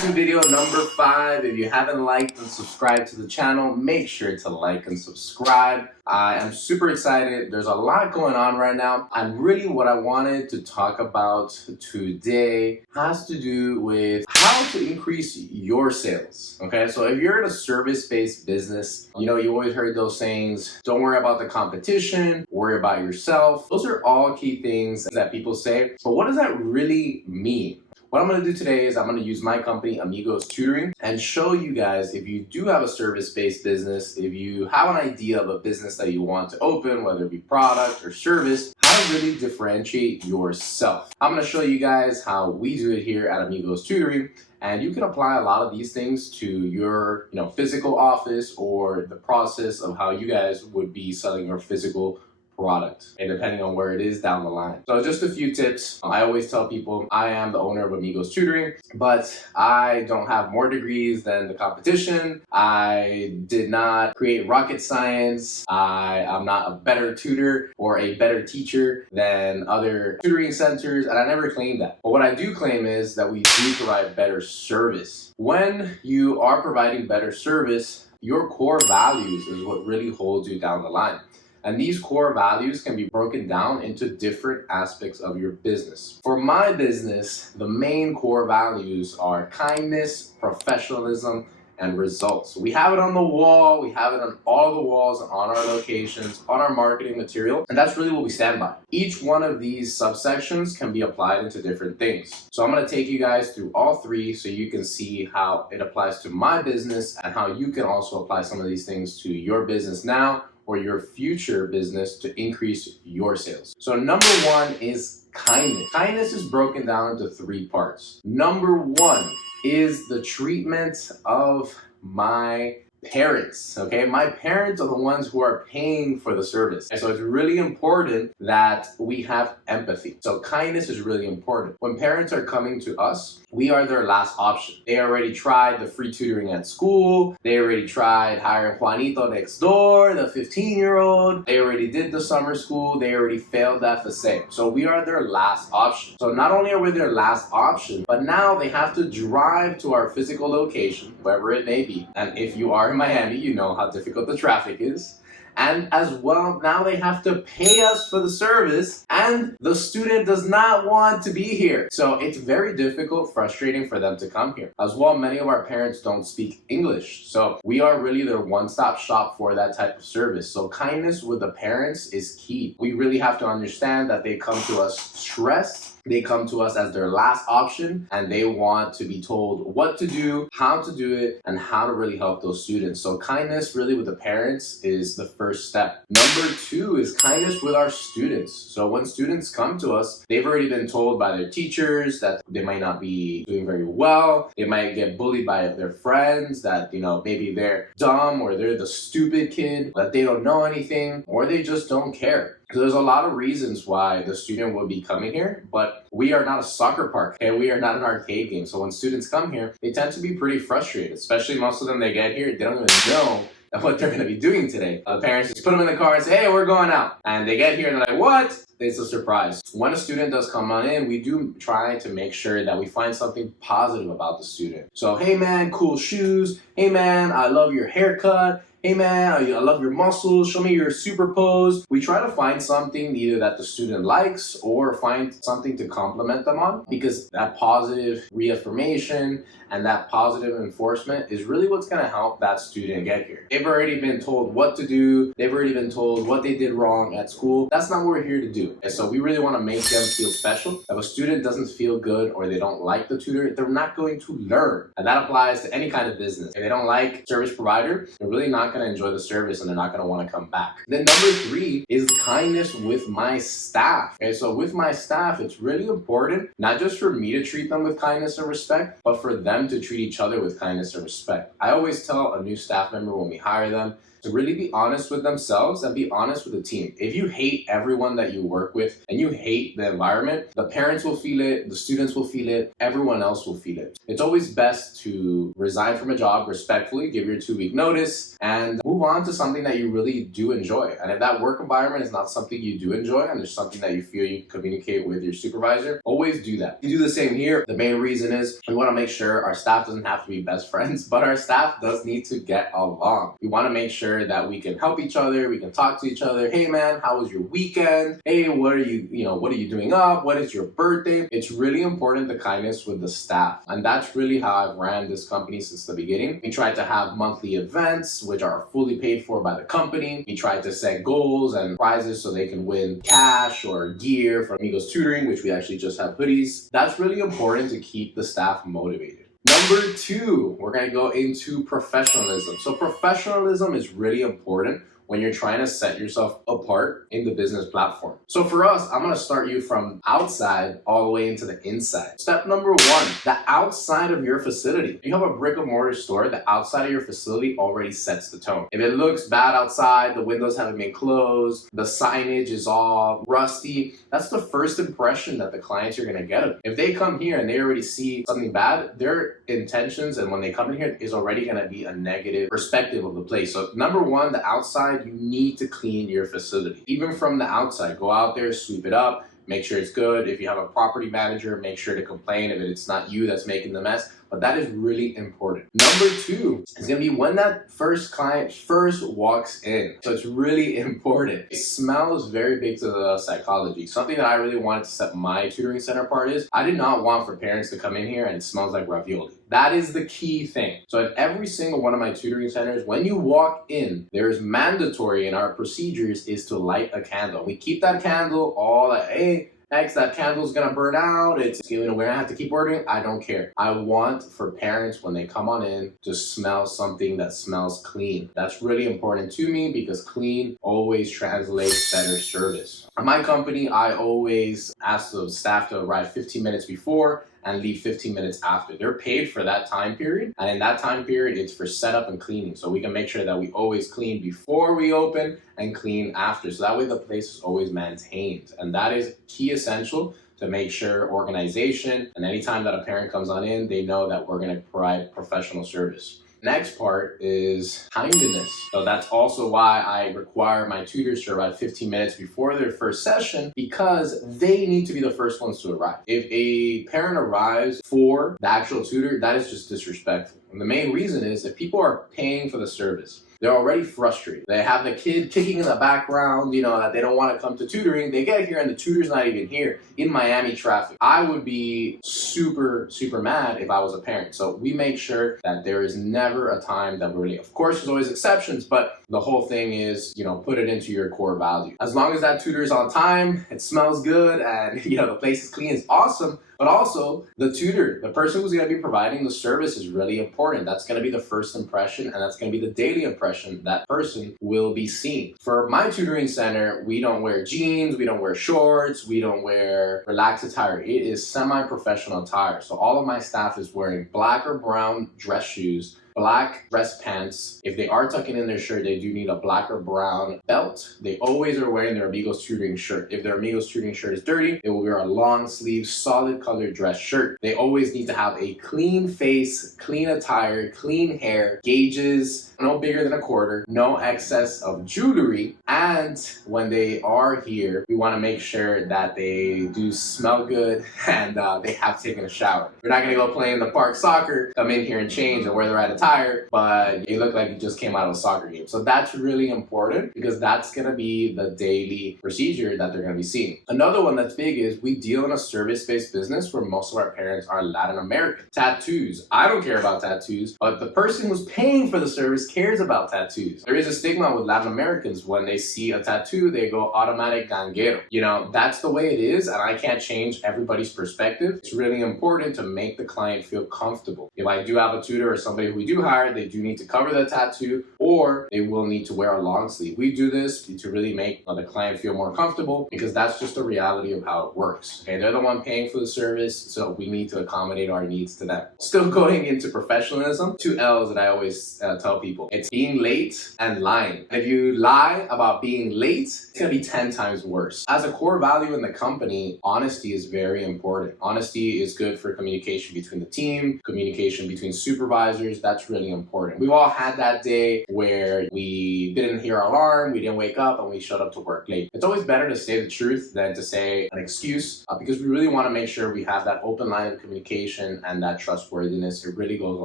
to video number 5. If you haven't liked and subscribed to the channel, make sure to like and subscribe. I am super excited. There's a lot going on right now. And really what I wanted to talk about today has to do with how to increase your sales. Okay, so if you're in a service-based business, you always heard those sayings, don't worry about the competition, worry about yourself. Those are all key things that people say, but what does that really mean? What I'm going to do today is I'm going to use my company, Amigos Tutoring, and show you guys, if you do have a service-based business, if you have an idea of a business that you want to open, whether it be product or service, how to really differentiate yourself. I'm going to show you guys how we do it here at Amigos Tutoring, and you can apply a lot of these things to your physical office or the process of how you guys would be selling your physical product, and depending on where it is down the line. So just a few tips. I always tell people I am the owner of Amigos Tutoring, but I don't have more degrees than the competition. I did not create rocket science. I am not a better tutor or a better teacher than other tutoring centers, and I never claimed that. But what I do claim is that we do provide better service. When you are providing better service, your core values is what really holds you down the line. And these core values can be broken down into different aspects of your business. For my business, the main core values are kindness, professionalism, and results. We have it on the wall, we have it on all the walls, on our locations, on our marketing material, and that's really what we stand by. Each one of these subsections can be applied into different things. So I'm going to take you guys through all three so you can see how it applies to my business and how you can also apply some of these things to your business now or your future business to increase your sales. So number 1 is kindness. Kindness is broken down into 3 parts. Number 1 is the treatment of my parents. Okay, my parents are the ones who are paying for the service, and so it's really important that we have empathy. So kindness is really important. When parents are coming to us, we are their last option. They already tried the free tutoring at school. They already tried hiring Juanito next door, the 15-year-old. They already did the summer school. They already failed FSA. So we are their last option. So not only are we their last option, but now they have to drive to our physical location, wherever it may be. And if you are in Miami, you know how difficult the traffic is. And as well, now they have to pay us for the service, and the student does not want to be here. So it's very difficult, frustrating for them to come here. As well, many of our parents don't speak English. So we are really their one-stop shop for that type of service. So kindness with the parents is key. We really have to understand that they come to us stressed. They come to us as their last option, and they want to be told what to do, how to do it, and how to really help those students. So kindness really with the parents is the first step. Number 2 is kindness with our students. So when students come to us, they've already been told by their teachers that they might not be doing very well. They might get bullied by their friends, that maybe they're dumb, or they're the stupid kid, that they don't know anything, or they just don't care. So there's a lot of reasons why the student will be coming here, but we are not a soccer park, and we are not an arcade game. So when students come here, they tend to be pretty frustrated, especially most of them, they get here, they don't even know what they're going to be doing today. The parents just put them in the car and say, hey, we're going out. And they get here and they're like, what? It's a surprise. When a student does come on in, we do try to make sure that we find something positive about the student. So, hey man, cool shoes. Hey man, I love your haircut. Hey man, I love your muscles, show me your super pose. We try to find something either that the student likes or find something to compliment them on, because that positive reaffirmation and that positive enforcement is really what's going to help that student get here. They've already been told what to do. They've already been told what they did wrong at school. That's not what we're here to do. And so we really want to make them feel special. If a student doesn't feel good or they don't like the tutor, they're not going to learn. And that applies to any kind of business. If they don't like service provider, they're really not going to enjoy the service, and they're not going to want to come back. Then number 3 is kindness with my staff. Okay, so with my staff, it's really important, not just for me to treat them with kindness and respect, but for them to treat each other with kindness and respect. I always tell a new staff member when we hire them, to really be honest with themselves and be honest with the team. If you hate everyone that you work with and you hate the environment, the parents will feel it, the students will feel it, everyone else will feel it. It's always best to resign from a job respectfully, give your 2-week notice, and move on to something that you really do enjoy. And if that work environment is not something you do enjoy and there's something that you feel you can communicate with your supervisor, always do that. You do the same here. The main reason is we want to make sure our staff doesn't have to be best friends, but our staff does need to get along. We want to make sure that we can help each other, we can talk to each other. Hey man, how was your weekend? Hey, what are you doing up? What is your birthday? It's really important, the kindness with the staff. And that's really how I've ran this company since the beginning. We tried to have monthly events, which are fully paid for by the company. We tried to set goals and prizes so they can win cash or gear from Amigos Tutoring, which we actually just have hoodies. That's really important to keep the staff motivated. Number 2, we're going to go into professionalism. So professionalism is really important when you're trying to set yourself apart in the business platform. So for us, I'm gonna start you from outside all the way into the inside. Step number 1, the outside of your facility. If you have a brick and mortar store, the outside of your facility already sets the tone. If it looks bad outside, the windows haven't been closed, the signage is all rusty, that's the first impression that the clients are gonna get of it. If they come here and they already see something bad, their intentions and when they come in here is already gonna be a negative perspective of the place. So number 1, the outside, you need to clean your facility. Even from the outside, go out there, sweep it up, make sure it's good. If you have a property manager, make sure to complain if it's not you that's making the mess. But that is really important. Number 2 is gonna be when that first client first walks in. So it's really important. Smell is very big to the psychology. Something that I really wanted to set my tutoring center apart is I did not want for parents to come in here and it smells like ravioli. That is the key thing. So at every single one of my tutoring centers, when you walk in, there's mandatory in our procedures is to light a candle. We keep that candle all at, hey, X, that candle's gonna burn out, we're gonna have to keep ordering. I don't care. I want for parents when they come on in to smell something that smells clean. That's really important to me because clean always translates better service. At my company, I always ask the staff to arrive 15 minutes before and leave 15 minutes after. They're paid for that time period, and in that time period, it's for setup and cleaning. So we can make sure that we always clean before we open and clean after. So that way the place is always maintained. And that is key essential to make sure organization, and anytime that a parent comes on in, they know that we're gonna provide professional service. Next part is timeliness. So that's also why I require my tutors to arrive 15 minutes before their first session because they need to be the first ones to arrive. If a parent arrives for the actual tutor, that is just disrespectful. And the main reason is if people are paying for the service, they're already frustrated. They have the kid kicking in the background, that they don't want to come to tutoring. They get here and the tutor's not even here in Miami traffic. I would be super, super mad if I was a parent. So we make sure that there is never a time that we're late. Of course, there's always exceptions, but the whole thing is, put it into your core value. As long as that tutor is on time, it smells good, and the place is clean, it's awesome. But also the tutor, the person who's going to be providing the service is really important. That's going to be the first impression, and that's going to be the daily impression that person will be seen. For my tutoring center, we don't wear jeans, we don't wear shorts, we don't wear relaxed attire. It is semi-professional attire. So all of my staff is wearing black or brown dress shoes, black dress pants. If they are tucking in their shirt, they do need a black or brown belt. They always are wearing their Amigos Tutoring shirt. If their Amigos Tutoring shirt is dirty, they will wear a long sleeve, solid colored dress shirt. They always need to have a clean face, clean attire, clean hair, gauges, no bigger than a quarter, no excess of jewelry. And when they are here, we want to make sure that they do smell good and they have taken a shower. You're not going to go play in the park soccer, come in here and change and wear the right attire, but you look like you just came out of a soccer game. So that's really important because that's going to be the daily procedure that they're going to be seeing. Another one that's big is we deal in a service-based business where most of our parents are Latin American. Tattoos. I don't care about tattoos, but the person who's paying for the service cares about tattoos. There is a stigma with Latin Americans. When they see a tattoo, they go automatic ganguero. That's the way it is, and I can't change everybody's perspective. It's really important to make the client feel comfortable. If I do have a tutor or somebody who we do hire, they do need to cover the tattoo, or they will need to wear a long sleeve. We do this to really make the client feel more comfortable, because that's just the reality of how it works. Okay, they're the one paying for the service, so we need to accommodate our needs to them. Still going into professionalism, 2 L's that I always tell people. It's being late and lying. And if you lie about being late, it's gonna be 10 times worse. As a core value in the company, honesty is very important. Honesty is good for communication between the team, communication between supervisors. That's really important. We've all had that day where we didn't hear our alarm, we didn't wake up, and we showed up to work late. It's always better to say the truth than to say an excuse, because we really want to make sure we have that open line of communication and that trustworthiness. It really goes a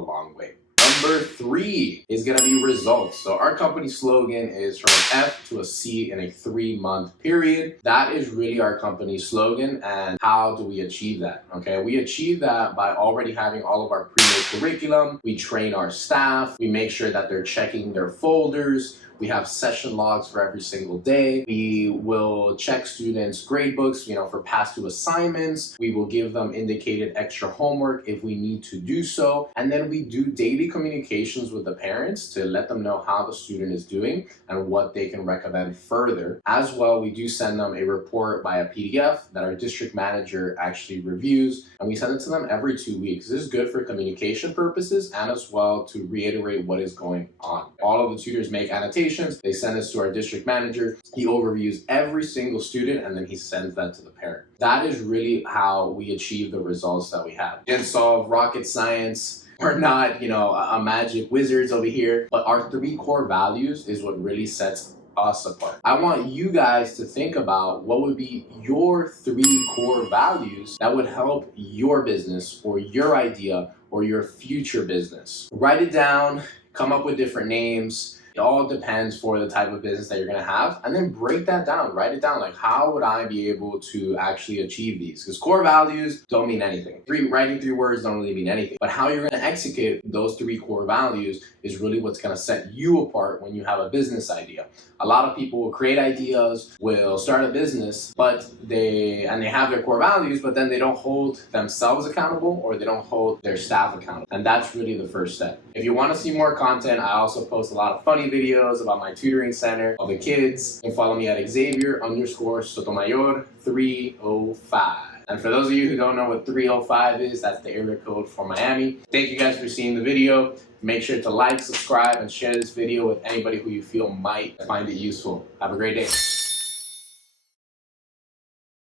long way. Number 3 is going to be results. So our company slogan is from an F to a C in a 3-month period. That is really our company slogan. And how do we achieve that? Okay, we achieve that by already having all of our pre-made curriculum. We train our staff. We make sure that they're checking their folders. We have session logs for every single day. We will check students' grade books, for past due assignments. We will give them indicated extra homework if we need to do so. And then we do daily communications with the parents to let them know how the student is doing and what they can recommend further. As well, we do send them a report by a PDF that our district manager actually reviews, and we send it to them every 2 weeks. This is good for communication purposes and as well to reiterate what is going on. All of the tutors make annotations. They send this to our district manager. He overviews every single student and then he sends that to the parent. That is really how we achieve the results that we have. We didn't solve rocket science. We're not, a magic wizards over here, but our 3 core values is what really sets us apart. I want you guys to think about what would be your 3 core values that would help your business or your idea or your future business. Write it down, come up with different names. It all depends for the type of business that you're going to have, and then break that down. Write it down. Like, how would I be able to actually achieve these? Because core values don't mean anything. Writing 3 words don't really mean anything. But how you're going to execute those 3 core values is really what's going to set you apart when you have a business idea. A lot of people will create ideas, will start a business, but they have their core values, but then they don't hold themselves accountable or they don't hold their staff accountable. And that's really the first step. If you want to see more content, I also post a lot of funny videos about my tutoring center of the kids. You can follow me at Xavier_Sotomayor305. And for those of you who don't know what 305 is, that's the area code for Miami. Thank you guys for seeing the video. Make sure to like, subscribe, and share this video with anybody who you feel might find it useful. Have a great day.